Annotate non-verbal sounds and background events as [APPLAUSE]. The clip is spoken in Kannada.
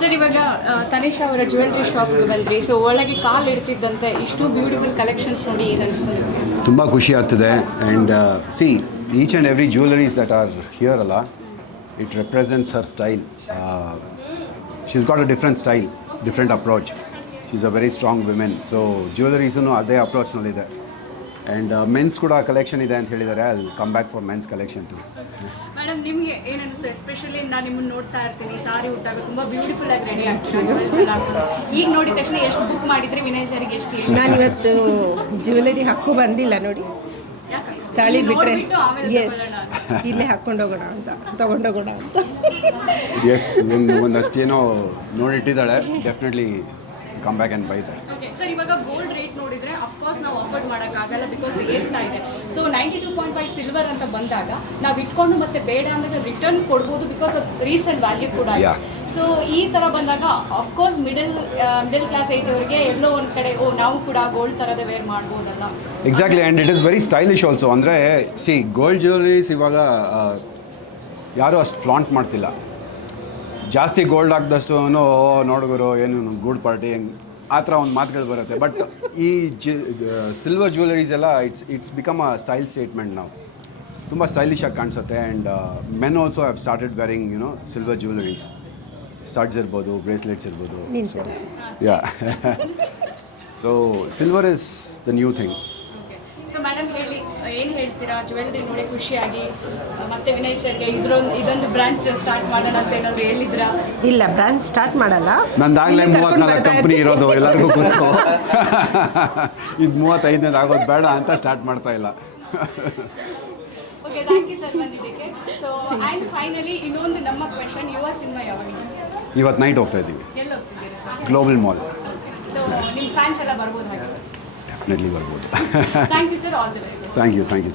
ಸರ್, ಇವಾಗ ತನಿಷ್ ಅವರ ಜ್ಯುವೆಲ್ರಿ ಶಾಪ್ಗೆ ಬಂದ್ರಿ. ಸೊ ಒಳಗೆ ಕಾಲ್ ಇಡ್ತಿದ್ದಂತೆ ಇಷ್ಟು ಬ್ಯೂಟಿಫುಲ್ ಕಲೆಕ್ಷನ್ಸ್ ನೋಡಿ ಏನು ತುಂಬ ಖುಷಿ ಆಗ್ತದೆ. And see each and every jewelleries that are here ಅಲ್ಲ it represents her style she's got a different style different approach is a very strong women so ಜ್ಯುವೆಲರೀಸೂ ಅದೇ ಅಪ್ರೋಚ್ನಲ್ಲಿದೆ ಆ್ಯಂಡ್ ಮೆನ್ಸ್ ಕೂಡ ಕಲೆಕ್ಷನ್ ಇದೆ ಅಂತ ಹೇಳಿದ್ದಾರೆ ಅಲ್ಲಿ come back for men's collection to madam ನಿಮಗೆ ಏನು ಅನಿಸ್ತು? ಎಸ್ಪೆಷಲಿ ನಾನು ನಿಮ್ಮನ್ನು ನೋಡ್ತಾ ಇರ್ತೀನಿ. ಸಾರಿ ಉಟ್ಟಾಗ ತುಂಬ ಬ್ಯೂಟಿಫುಲ್ ಆಗಿ ರೆಡಿ ಆಗ್ತೀನಿ ಈಗ ನೋಡಿದ ತಕ್ಷಣ ಎಷ್ಟು ಬುಕ್ ಮಾಡಿದ್ರಿ ವಿನಯ್ ಸರ್ಗೆ ಎಷ್ಟು ನಾನು ನಾನಿವತ್ತು ಜ್ಯುವೆಲರಿ ಹಕ್ಕು ಬಂದಿಲ್ಲ ನೋಡಿ. ತಾಳಿ ಆಮೇಲೆ ಎಸ್. [LAUGHS] ಇಲ್ಲೇ ಹಾಕ್ಕೊಂಡು ಹೋಗೋಣ ಅಂತ. ತಗೊಂಡೋಗೋಣ ಅಂತ. ಎಸ್ ಒಂದು ಒಂದಷ್ಟೇನೋ ನೋಡಿಟ್ಟಿದ್ದಾಳೆ. Definitely come back and bye okay sir ಇವಾಗ ಗೋಲ್ಡ್ ರೇಟ್ ನೋಡಿದ್ರೆ ಅಫ್ಕೋರ್ಸ್ ನಾವು ಅಫೋರ್ಡ್ ಮಾಡೋಕ್ಕಾಗಲ್ಲ ಬಿಕಾಸ್ ಏರ್ತಾ ಇದೆ. So ninety two point five silver ಅಂತ ಬಂದಾಗ ನಾವು ಇಟ್ಕೊಂಡು ಮತ್ತೆ ಬೇಡ ಅಂದರೆ ರಿಟರ್ನ್ ಕೊಡ್ಬೋದು ಬಿಕಾಸ್ ಆಫ್ ರೀಸೆಂಟ್ ವ್ಯಾಲ್ಯೂ ಕೂಡ Yeah. ಸೊ ಈ ಥರ ಬಂದಾಗ of course middle middle class age ಅವರಿಗೆ ಎಲ್ಲೋ ಒಂದು ಕಡೆ ಓ ನಾವು ಕೂಡ ಗೋಲ್ಡ್ ಥರದ ವೇರ್ ಮಾಡ್ಬೋದಲ್ಲ. Exactly and it is very stylish also ಅಂದರೆ ಸಿ ಗೋಲ್ಡ್ ಜ್ಯುವೆಲ್ಲರೀಸ್ ಇವಾಗ ಆ, ಯಾರೂ ಅಷ್ಟು ಫ್ಲಾಂಟ್ ಮಾಡ್ತಿಲ್ಲ. ಜಾಸ್ತಿ ಗೋಲ್ಡ್ ಹಾಕಿದಷ್ಟು ನೋಡುಗರು ಏನು ಗೂಡ್ ಪಾರ್ಟಿ ಆ ಥರ ಒಂದು ಮಾತುಗಳು ಬರುತ್ತೆ. ಬಟ್ ಈ ಜಿ ಸಿಲ್ವರ್ ಜ್ಯುವೆಲರೀಸ್ ಎಲ್ಲ it's it's become a style statement ನಾವು ತುಂಬ ಸ್ಟೈಲಿಶ್ ಆಗಿ ಕಾಣಿಸುತ್ತೆ and men also have started wearing you know silver jewelleries studs ಇರ್ಬೋದು ಬ್ರೇಸ್ಲೆಟ್ಸ್ ಇರ್ಬೋದು. Yeah so silver is the new thing ಏನು ಹೇಳ್ತೀರಾ? ಜ್ಯುವೆಲ್ರಿ ನೋಡಿ ಖುಷಿಯಾಗಿ ಮತ್ತೆ ವಿನಯ್ ಸರ್ಗೆ ಇದ್ರೊಂದು ಇದೊಂದು ಬ್ರಾಂಚ್ ಸ್ಟಾರ್ಟ್ ಮಾಡೋಣ ಅಂತ ಏನಾದ್ರು ಹೇಳಿದ್ರಾ? ಇಲ್ಲ ಬ್ರಾಂಚ್ ಸ್ಟಾರ್ಟ್ ಮಾಡಲ್ಲ. ನಂದು ಆಗಲೇ ಕರ್ಕೊಂಡು ಮೂವತ್ನಾಲ್ಕು ಕಂಪ್ನಿ ಇರೋದು ಎಲ್ಲರಿಗೂ ಗೊತ್ತು. [LAUGHS] ಇದು ಮೂವತ್ತೈದನೇದು ಆಗೋದು ಬೇಡ ಅಂತ ಸ್ಟಾರ್ಟ್ ಮಾಡ್ತಾ ಇಲ್ಲ. ಓಕೆ ಥ್ಯಾಂಕ್ ಯು ಸರ್ ಬಂದಿದ್ದಕ್ಕೆ. ಸೊ ಆ್ಯಂಡ್ ಫೈನಲಿ ಇನ್ನೊಂದು ನಮ್ಮ ಕ್ವೆಶನ್ ಯುವ ಸಿನಿಮಾ ಯಾವಾಗ? ಇವತ್ತು ನೈಟ್ ಹೋಗ್ತಾ ಇದ್ದೀವಿ. ಎಲ್ಲಿ ಹೋಗ್ತಿದ್ದೀರಾ? ಸರ್ ಗ್ಲೋಬಲ್ ಮಾಲ್ ಸೊ ನಿಮ್ಮ ಫ್ಯಾನ್ಸ್ ಎಲ್ಲ ಬರ್ಬೋದು ಹಾಗೆ? ಡೆಫಿನೆಟ್ಲಿ ಬರ್ಬೋದು. Thank you thank you